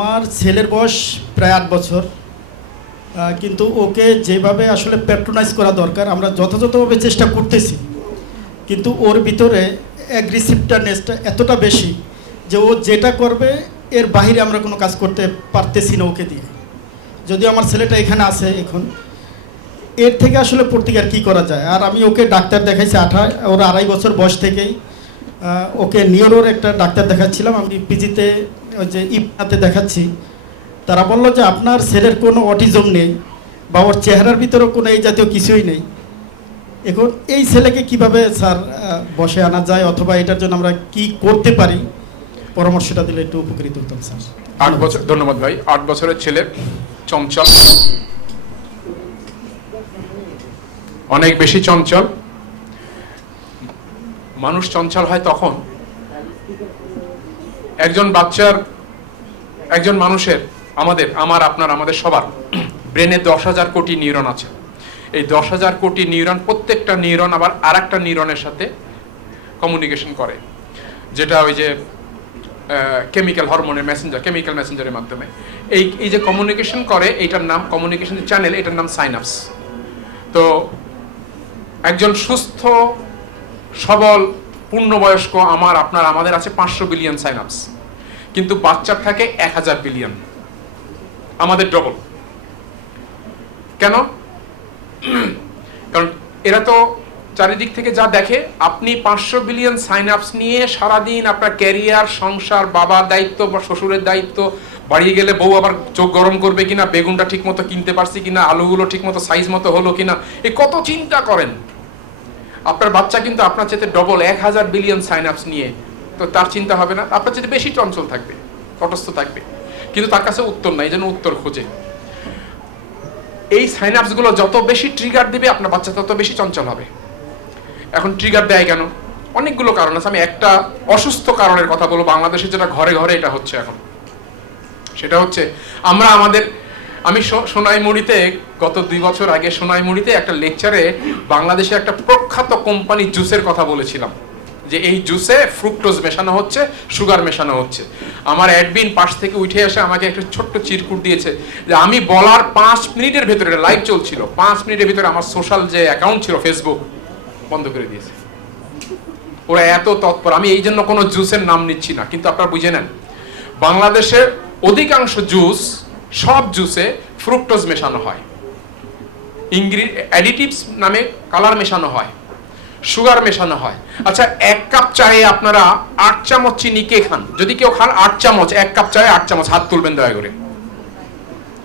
আমার ছেলের বয়স প্রায় আট বছর কিন্তু ওকে যেভাবে আসলে প্যাট্রোনাইজ করা দরকার, আমরা যথাযথভাবে চেষ্টা করতেছি, কিন্তু ওর ভিতরে অ্যাগ্রেসিভটানেসটা এতটা বেশি যে ও যেটা করবে, এর বাইরে আমরা কোনো কাজ করতে পারতেছি না ওকে দিয়ে। যদিও আমার ছেলেটা এখানে আছে এখন, এর থেকে আসলে প্রতিকার কী করা যায়? আর আমি ওকে ডাক্তার দেখাইছি আঠা, ওর আড়াই বছর বয়স থেকেই ওকে নিওরোর একটা ডাক্তার দেখাচ্ছিলাম, আমি পিজিতে ওই যে ইপনাতে দেখাচ্ছি, তারা বলল যে আপনার ছেলের কোনো অটিজম নেই বা ওর চেহারার ভিতরেও কোনো এই জাতীয় কিছুই নেই। এখন এই ছেলেকে কীভাবে স্যার বসে আনা যায় অথবা এটার জন্য আমরা কি করতে পারি? পরামর্শটা দিলে একটু উপকৃত হতাম, স্যার। আট বছর, ধন্যবাদ ভাই। আট বছরের ছেলে, চঞ্চল। অনেক বেশি চঞ্চল। মানুষ চঞ্চল হয় তখন। একজন বাচ্চার একজন মানুষের, আমাদের, আমার, আপনার, আমাদের সবার ব্রেনে দশ হাজার কোটি নিউরন আছে। এই দশ হাজার কোটি নিউরন, প্রত্যেকটা নিউরন আবার আর একটা নিউরনের সাথে কমিউনিকেশন করে। যেটা ওই যে কেমিক্যাল হরমোনের মেসেঞ্জার কেমিক্যাল মেসেঞ্জারের মাধ্যমে। এই এই যে কমিউনিকেশন করে, এইটার নাম কমিউনিকেশন চ্যানেল এটার নাম সাইনাপস তো একজন সুস্থ, সবল, পূর্ণবয়স্ক, আমার, আপনার, আমাদের আছে পাঁচশো বিলিয়ন সাইনাপস কিন্তু বাচ্চার থাকে এক হাজার বিলিয়ন আমাদের ডবল কেন? কারণ এরা তো চারিদিক থেকে যা দেখে, আপনি পাঁচশো বিলিয়ন সাইন আপস নিয়ে সারাদিন আপনার ক্যারিয়ার সংসার, বাবার দায়িত্ব বা শ্বশুরের দায়িত্ব বাড়িয়ে গেলে বউ আবার চোখ গরম করবে কিনা, বেগুনটা ঠিক মতো কিনতে পারছি কিনা, আলুগুলো ঠিক মতো সাইজ মতো হলো কিনা, এ কত চিন্তা করেন? আপনার বাচ্চা কিন্তু আপনার চেয়ে ডবল এক হাজার বিলিয়ন সাইন আপস নিয়ে। তো তার চিন্তা হবে না। আপনার চেয়ে বেশি চঞ্চল থাকবে, তটস্থ থাকবে। কিন্তু তার কাছে উত্তর নাই জন্য উত্তর খোঁজে। এই সাইনাপসগুলো যত বেশি ট্রিগার দিবে আপনার বাচ্চা তত বেশি চঞ্চল হবে। এখন ট্রিগার দেয় কেন? অনেকগুলো কারণ আছে। আমি একটা অসুস্থ কারণের কথা বলব। বাংলাদেশে যেটা ঘরে ঘরে এটা হচ্ছে এখন। সেটা হচ্ছে, আমরা আমাদের, আমি সোনাইমুড়িতে গত দুই বছর আগে সোনাইমুড়িতে একটা লেকচারে বাংলাদেশে একটা প্রখ্যাত কোম্পানি জুসের কথা বলেছিলাম। যে এই জুসে ফ্রুক্টোজ মেশানো হচ্ছে সুগার মেশানো হচ্ছে। আমার অ্যাডমিন পাশ থেকে উঠে এসে আমাকে একটা ছোট্ট চিরকুট দিয়েছে যে আমি বলার পাঁচ মিনিটের ভেতরে লাইভ চলছিল, পাঁচ মিনিটের ভিতরে আমার সোশ্যাল যে অ্যাকাউন্ট ছিল ফেসবুক বন্ধ করে দিয়েছে। ওরা এত তৎপর, আমি এই জন্য কোনো জুসের নাম নিচ্ছি না, কিন্তু আপনারা বুঝে নেন। বাংলাদেশের অধিকাংশ জুস, সব জুসে ফ্রুক্টোজ মেশানো হয়। ইংরি অ্যাডিটিভস নামে কালার মেশানো হয়। সুগার মেশানো হয়। আচ্ছা এক কাপ চায়ে আপনারা আট চামচ চিনি কে খান? যদি কেউ খান, আট চামচ, এক কাপ চায়ে আট চামচ, হাত তুলবেন দয়া করে।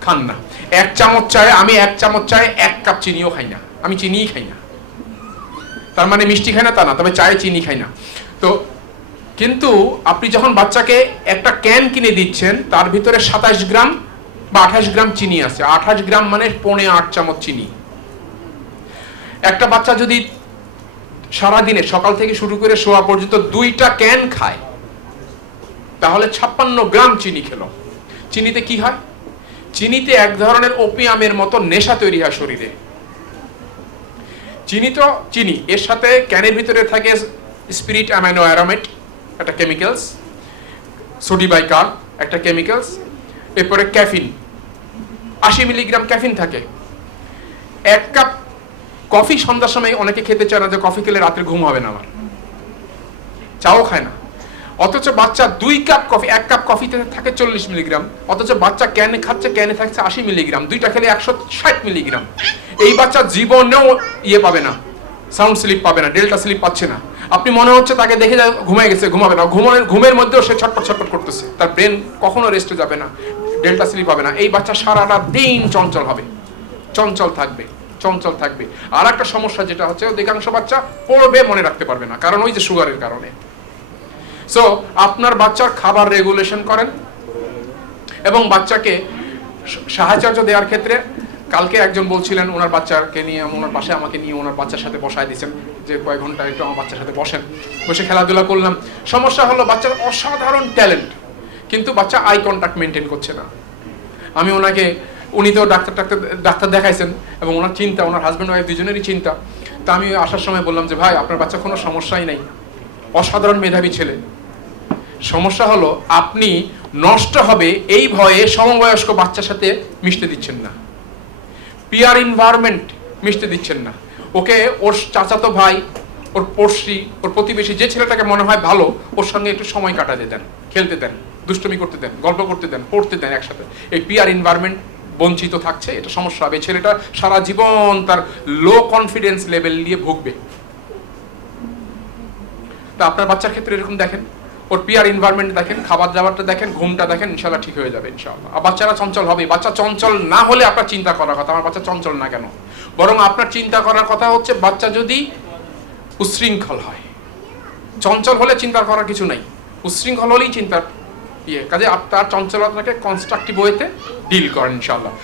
খান না। এক চামচ চায়ে, আমি এক চামচ চায়ে এক কাপ চিনিও খাই না। আমি চিনিই খাই না। তার মানে মিষ্টি খাই না তা না, তবে চায়ে চিনি খাই না। তো কিন্তু আপনি যখন বাচ্চাকে একটা ক্যান কিনে দিচ্ছেন, তার ভিতরে সাতাশ গ্রাম বা আঠাশ গ্রাম চিনি আছে। আঠাশ গ্রাম মানে পৌনে আট চামচ চিনি। একটা বাচ্চা যদি সারাদিনে সকাল থেকে শুরু করে শোয়া পর্যন্ত দুইটা ক্যান খায়। তাহলে ছাপ্পান্ন গ্রাম চিনি খেলো। চিনিতে কি হয়? চিনিতে এক ধরনের ওপিয়ামের মতো নেশা তৈরি হয় শরীরে। চিনি তো চিনি, এর সাথে ক্যানের ভিতরে থাকে স্পিরিট অ্যামাইনো অ্যারোমেট একটা কেমিক্যালস সোডিবাইকার একটা কেমিক্যালস এরপরে ক্যাফিন আশি মিলিগ্রাম ক্যাফিন থাকে। এক কাপ কফি সন্ধ্যার সময় অনেকে খেতে চায় না যে কফি খেলে রাত্রে ঘুম হবে না আমার। চাও খায় না। অথচ বাচ্চা দুই কাপ কফি, এক কাপ কফিতে থাকে চল্লিশ মিলিগ্রাম। অথচ বাচ্চা ক্যানে খাচ্ছে, ক্যানে থাকছে আশি মিলিগ্রাম। দুইটা খেলে একশো ষাট মিলিগ্রাম। এই বাচ্চা জীবনেও ইয়ে পাবে না সাউন্ড স্লিপ পাবে না ডেল্টা স্লিপ পাচ্ছে না। আপনি মনে হচ্ছে তাকে দেখে যা ঘুমায় গেছে, ঘুমাবে না। ঘুমের ঘুমের মধ্যেও সে ছটপট ছটপট করতেছে। তার ব্রেন কখনো রেস্টে যাবে না ডেল্টা স্লিপ পাবে না। এই বাচ্চা সারাটা দিন চঞ্চল হবে, চঞ্চল থাকবে। চঞ্চল থাকবে। আর একটা সমস্যা যেটা হচ্ছে, অধিকাংশ বাচ্চা পড়বে মনে রাখতে পারবে না, কারণ ওই যে সুগারের কারণে। সো আপনার বাচ্চার খাবার রেগুলেশন করেন এবং বাচ্চাকে সাহায্য দেওয়ার ক্ষেত্রে কালকে একজন বলছিলেন, ওনার বাচ্চাকে নিয়ে, ওনার পাশে আমাকে নিয়ে ওনার বাচ্চার সাথে বসায় দিয়েছেন, যে কয়েক ঘণ্টা একটু আমার বাচ্চার সাথে বসেন। বসে খেলাধুলা করলাম। সমস্যা হলো বাচ্চার অসাধারণ ট্যালেন্ট কিন্তু বাচ্চা আই কন্ট্যাক্ট মেনটেন করছে না। আমি ওনাকে উনি তো ডাক্তার ডাক্তার ডাক্তার দেখাইছেন এবং ওনার চিন্তা, ওনার হাজব্যান্ড ওয়াইফ দুজনেরই চিন্তা। তা আমি আসার সময় বললাম যে, ভাই, আপনার বাচ্চা কোনো সমস্যাই নাই। অসাধারণ মেধাবী ছেলে। সমস্যা হলো আপনি নষ্ট হবে এই ভয়ে সমবয়স্ক বাচ্চার সাথে মিশতে দিচ্ছেন না। পিয়ার ইনভায়রনমেন্ট মিশতে দিচ্ছেন না। ওকে, ওর চাচাতো ভাই, ওর পড়শি, ওর প্রতিবেশী, যে ছেলেটাকে মনে হয় ভালো, ওর সঙ্গে একটু সময় কাটাতে দেন, খেলতে দেন, দুষ্টুমি করতে দেন, গল্প করতে দেন, পড়তে দেন একসাথে। এই পিয়ার ইনভায়রনমেন্ট বঞ্চিত থাকছে, এটা সমস্যা হবে। ছেলেটা সারা জীবন তার লো কনফিডেন্স লেভেল নিয়ে ভুগবে। তা আপনার বাচ্চার ক্ষেত্রে এরকম দেখেন? ওর পিয়ার এনভায়রনমেন্ট দেখেন, খাবার দাবারটা দেখেন, ঘুমটা দেখেন ইনশাল্লাহ ঠিক হয়ে যাবে ইনশাল্লাহ আর বাচ্চারা চঞ্চল হবে। বাচ্চা চঞ্চল না হলে আপনার চিন্তা করার কথা, আমার বাচ্চা চঞ্চল না কেন? বরং আপনার চিন্তা করার কথা হচ্ছে, বাচ্চা যদি উশৃঙ্খল হয়। চঞ্চল হলে চিন্তা করার কিছু নাই। উশৃঙ্খল হলেই চিন্তার ইয়ে কাজে তার চঞ্চলতাকে কনস্ট্রাকটিভ ওয়েতে ডিল করেন ইনশাল্লাহ